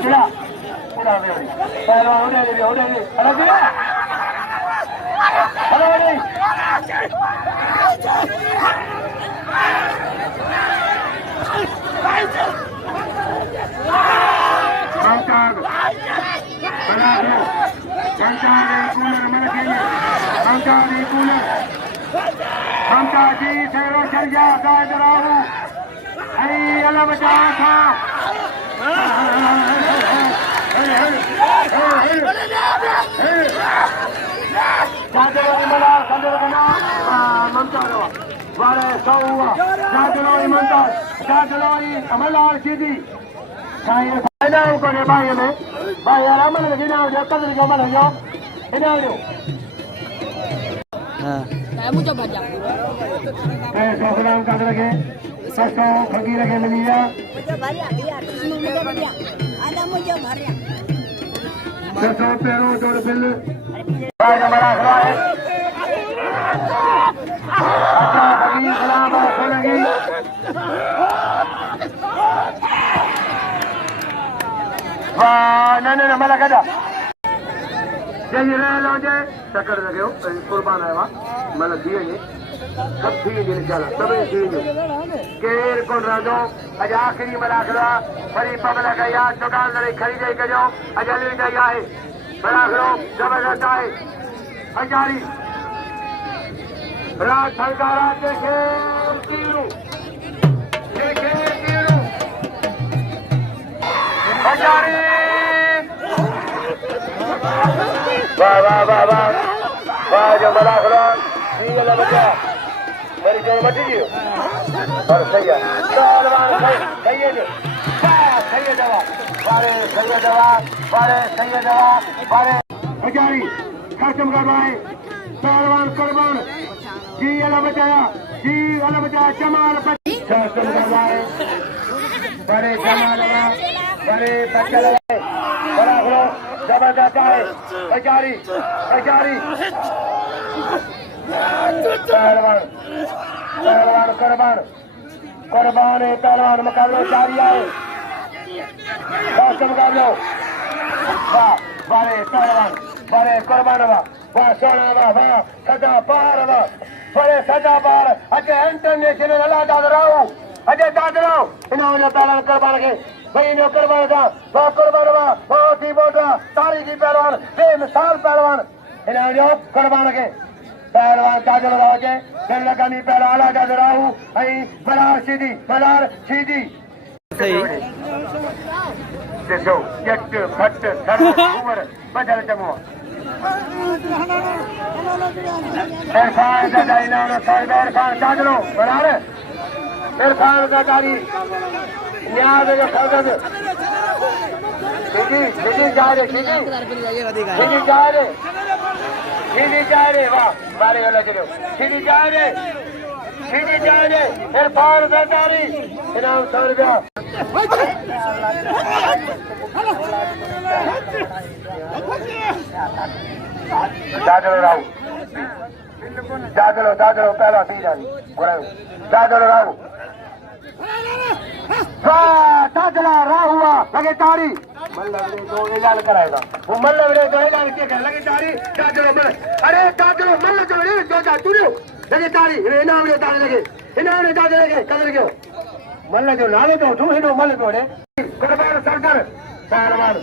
चला पहलवान उड़े अलग हेलो नहीं ममता जी से रोशन जा गाजराऊ अरे अल्लाह बचा था गाजराई मला संदर कना ममता रो वाले सौ हुआ गाजराई ममता गाजराई अमलार सीधी साईं इनाम को ने भाई ने भाई आराम ने इनाम जो कदर के मन जो इनाम जो हां मुझे भजा ए सोहराम कदर के ससो फकीर के मिलिया मुझे भरिया मुझे भरिया आधा मुझे भरिया ससो पैरों जोड़ बिल भाई हमारा खड़ा है अच्छा फकीर सलाम सुनेगी वाह नहीं मला कदा ये रह जे चक्कर लगे कुर्बान है वा मतलब दिए ये सब थी दिन चला सब थी केर कोन राजो अज आखिरी मलाखरा बड़ी पबला का याद दुकान लड़े खरीदे कजो अजली दया है मलाखरो जबरदस्त है हजारी राज सरकारा देखे तीरू हजारी वाह वाह वाह वाह वाह जो मलाखरा ये लग गया मेरी जान मटी जी और सही है पहलवान सही है जो सही है दवा बारे सही है दवा बारे सही है दवा बारे हजारी खत्म करवाए पहलवान कुर्बान जी अल्लाह बचाया जमाल खत्म करवाए बड़े जमाल बड़े बच्चा लगाए बड़ा हो जबरदस्त है हजारी पहलवान कुर्बान है पहलवान मुकाबला जारी है मुकाबलो वाह बारे पहलवान बारे कुर्बान वाह सोना वाह सदा पार बड़े सदा पार अजय इंटरनेशनल अल्लाह दादराऊ अजय दादराऊ इन्होंने पहलवान कुर्बान के भाई नो कुर्बान था वाह कुर्बान वाह बहुत ही बोटा तारीखी पहलवान बेमिसाल पहलवान इन्होंने कुर्बान के पहलवान दादर राव के दिन लगानी पहला आला दादर राहू आई मलार सीधी सही देखो जट फट सर उमर बदल जमो इरफान दादा इन्होंने सरदार खान दादरो बराबर इरफान दादारी न्याज जो खगद सीधी जा रहे वाह बारे वाला चलो सीधी जा रहे इरफान दादारी इनाम 100 रुपया दादरो राव दादरो पहला सी जानी दादरो राव दादरा राहुआ लगे तारी मल्लवरे दो ऐलान कराएगा वो मल्लवरे दो ऐलान क्या करे लगे तारी दादरो मल्ल अरे दादरो मल्ल जो रे जो जा तू लगे तारी इनाम ले तारी लगे कदर क्यों मल्ल जो नाले तो तू हिनो मल्ल तो रे कुर्बान सरकार पहलवान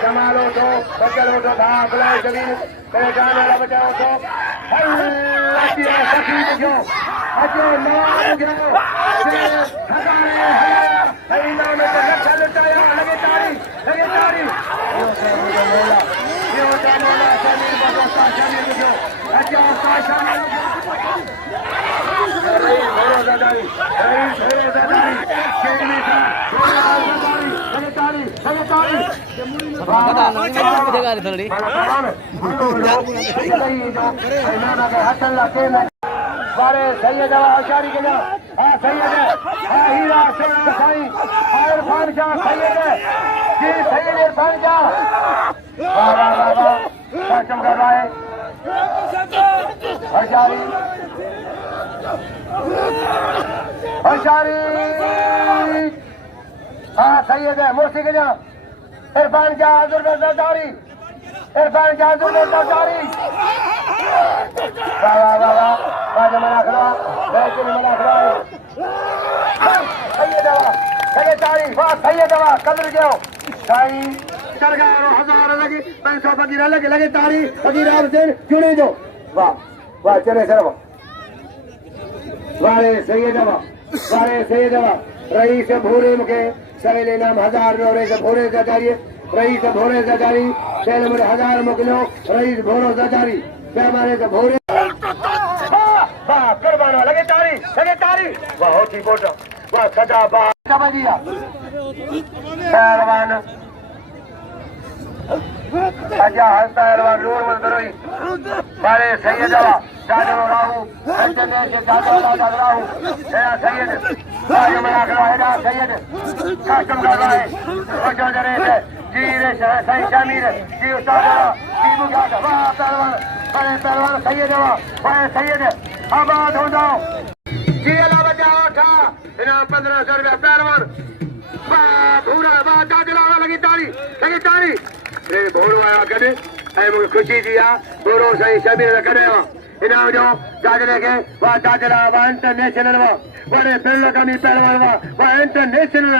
जमाल उठो बचल उठो था बुलाए जमीन मेरे गाने वाला बचाओ तो सखी देखो अजो नाम गयो हजारे नाम में रक्षा लुटाया लगे तारी यो मोला शरीर बदोसा शरीर देखो अच्छा शान दादारी बारे सैयद आशारी के जा हाँ सैयद है हाँ हीरा सोना साईं इरफान शाह सैयद है जी सैयद इरफान शाह वाह वाह वाह वाह क्या चमका रहा है आशारी आशारी हाँ सैयद है मोसी के जा इरफान शाह सरदारी इरफान शाह सरदारी वाह वाह वाह वाह Sindhi Malakhro, Sindhi Malakhro. Saiye dawa, saiye tari, wah saiye dawa, kadar jao. Sai, सरकार हजार लगी, 500 फकीर लगे तारी, फकीर आपसे जुड़े दो. वाह, वाह चले सर वाह. वारे सैयद दवा, रईस भूरे मुके, सवेले नाम हजार नो रईस भूरे जजारी, रईस भूरे जजारी, सेल मुरे हजार मुकलो, रईस भूरो जजारी, बेमारे से भूरे. वाह करवाना लगे तारी वाह होती बोटा वाह सदा वाह समझिया पहलवान अजा हंसता पहलवान नूर मंदरोई बारे सैयद दादो राहू संजय से दादो राहू है सैयद आज मना करो है सैयद कासम कर रहा है और जो जरे से जी रे सही शमीर जी उस्ताद जी मुजाद वाह पहलवान सैयद वाह सैयद आबाद हो जाओ जी अल्लाह बचाओ था इनाम 1500 रुपया पहलवान वाह भूरा वाह दादला लगी तारी रे भोरो आया कदे ऐ मुझे खुशी थी आ भोरो सही शमीर करे इनाम जो दादले के वाह दादला वाह इंटरनेशनल वाह बड़े फिल्म कमी पहलवान वाह इंटरनेशनल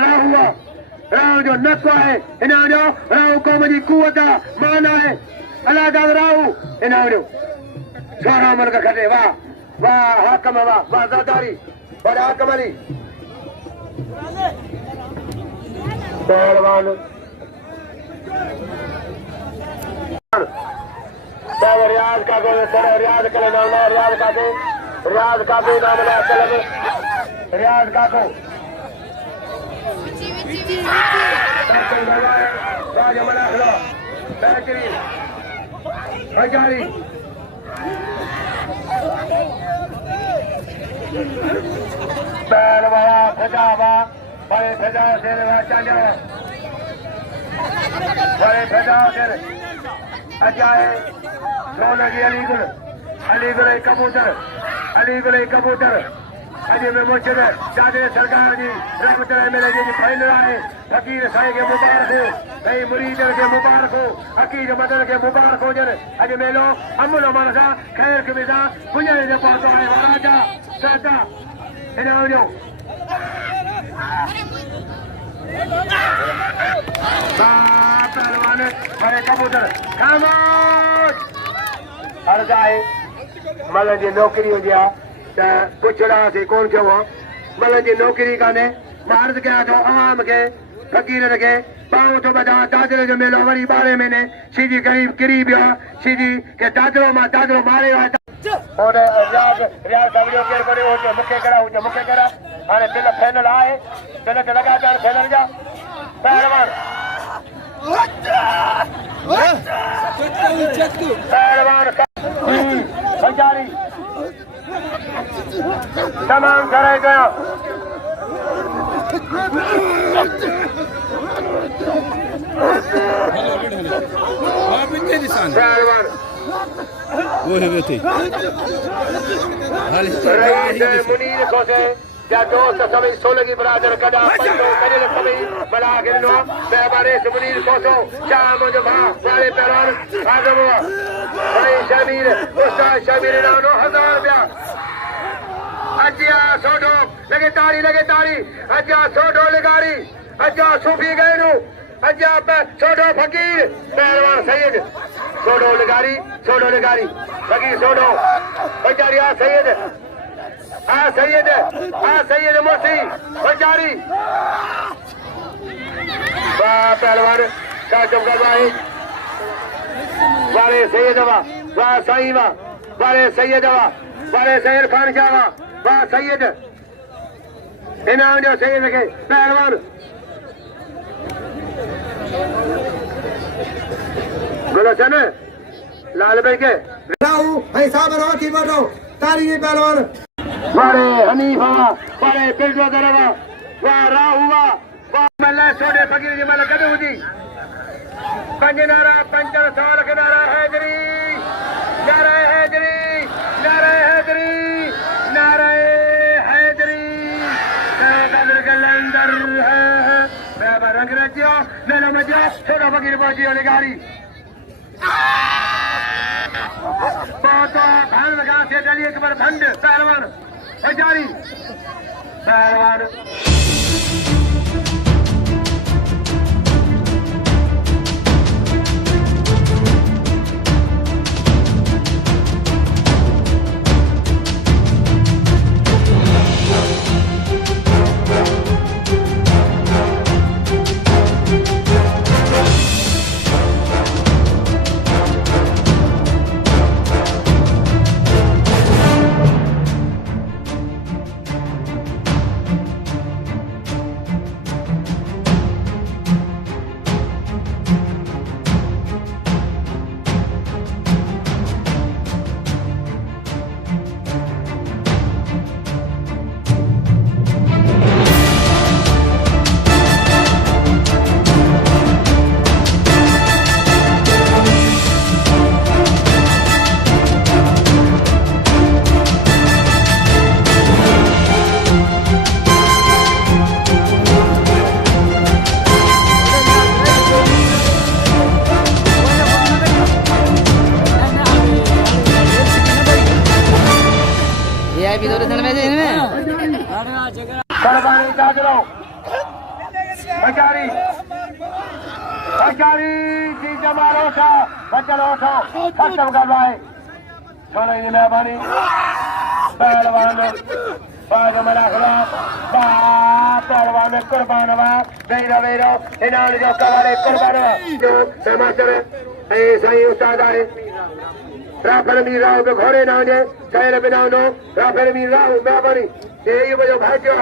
राव जो नक्को है इनाम जो राव कौम जी कुवत माना है अल्लाह दाद राव इनाम जो सोना मन का खटे वाह वाह हाकम वाह ज़ादारी बड़ा हाकम अली पहलवान रियाज का को रियाज करे नाम रियाज का को नाम ला कलम रियाज का को राज मलाखरो बेहतरीन हजारी पहलवान फजावा बड़े फजाओ से बड़े फजाओ से अजाए सोना की अलीगढ़ कबूतर अजय में मुझे दादे सरकार जी रहमत मेले जी फाइनल आए फकीर साईं के मुबारक हो कई मुरीद के मुबारक हो हकीर मदन के मुबारक हो जन अजय मेलो अमन मनसा खैर के मिजा गुजरे ने पहुंचो है राजा सादा इनाम जो पहलवान बड़े कबूतर खामोश हर जाए मल जी नौकरी हो गया पुछड़ा से कौन क्यों मलन जी नौकरी काने मार्द क्या तो आवाम के फकीर के पाँव तो बजा दादरे जो मेलो वरी 12 महीने सीधी करीब सीधी के दादरो मारे और रियाज समझो केर करे हो मुखे करा हाने पिल फाइनल आए पिल ते लगा जान फाइनल जा पहलवान हजारी तमाम करे गया वो है बेटे मुनीर को से क्या दोस्त सभी 16 की बरादर कदा पंजो करे सभी बड़ा गिरनो बेबारे मुनीर को सो शाम जो भा वाले पहलवान आजम भाई शमीर उस्ताद शमीर नानो 1000 रुपया अजिया सोडो लगे तारी अजिया सोडो लगारी अजिया सूफी गैनु अजिया सोडो फकीर पहलवान सैयद सोडो लगारी फकीर सोडो बचारिया सैयद सैयद मोसी बचारी वाह पहलवान का चमका भाई वाले सैयद वाह साईं वाले सैयद खान शाह वाह सैयद इनाम जो सैयद के पहलवान बोलो सन लाल भाई के राहू भाई साहब रोटी बनो तारी पहलवान बड़े हनीफा बड़े पिंडो दरवा वाह राहुआ वाह मल्ला सोडे फकीर जी मल कदू दी पंजनारा पंचर साल के नारा हैदरी नारा हैदरी नारा हैदरी नारा हैदरी कदर के अंदर है मैं रंग रजियो मेरा मजा छोटा फकीर पहुंची वाली गाड़ी बहुत धान लगा से डली एक बार भंड पहलवान जारी पहलवान सरबानी दादलो बचारी बचारी जी जमालो था बचलो था खत्म करवाए छोड़े नहीं मेहरबानी पहलवान बाज मलाखरो बा पहलवान कुर्बान वा वेरो वेरो इनाम जो कवाले कुर्बान वा जो मास्टर ए सही उस्ताद है राफेल मीर राव के घोड़े ना जे शहर बिना नो राफेल मीर राव मेहरबानी ये बजो भाजो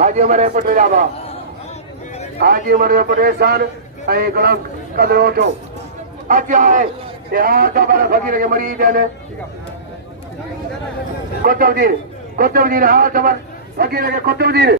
हाजी हमारे पटे जावा हाजी हमारे पटे सान ऐ गरम कदर उठो अच्छा है यहाँ का फकीर के मरीज है कुतुबुद्दीन हाथ फकीर के कुतुबुद्दीन